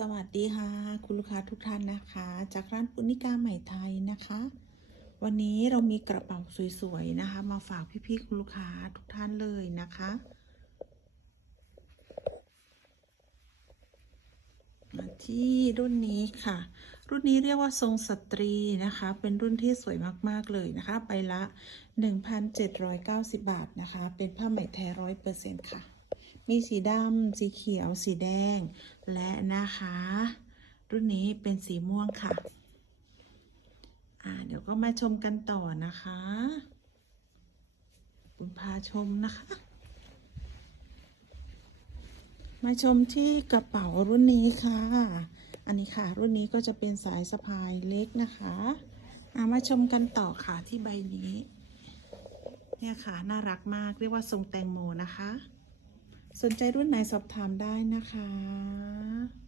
สวัสดีค่ะ คุณลูกค้าทุกท่านนะคะ จากร้านปุณิกาใหม่ไทยนะคะ วันนี้เรามีกระเป๋าสวยๆนะคะ มาฝากพี่ๆคุณลูกค้าทุกท่านเลยนะคะมาที่รุ่นนี้ค่ะ รุ่นนี้เรียกว่าทรงสตรีนะคะ เป็นรุ่นที่สวยมากๆเลยนะคะ ไปละ 1,790 บาทนะคะ เป็นผ้าไหมแท้ร้อยเปอร์เซ็นต์ค่ะ มีสีดำ สีเขียว สีแดง และนะคะ รุ่นนี้เป็นสีม่วงค่ะ อ่า เดี๋ยวก็มาชมกันต่อนะคะ คุณพาชมนะคะ มาชมที่กระเป๋ารุ่นนี้ค่ะ อันนี้ค่ะ รุ่นนี้ก็จะเป็นสายสะพายเล็กนะคะอามาชมกันต่อค่ะที่ใบนี้ เนี่ยค่ะ น่ารักมากเรียกว่าทรงแตงโมนะคะ สนใจรุ่นไหนสอบถามได้นะคะ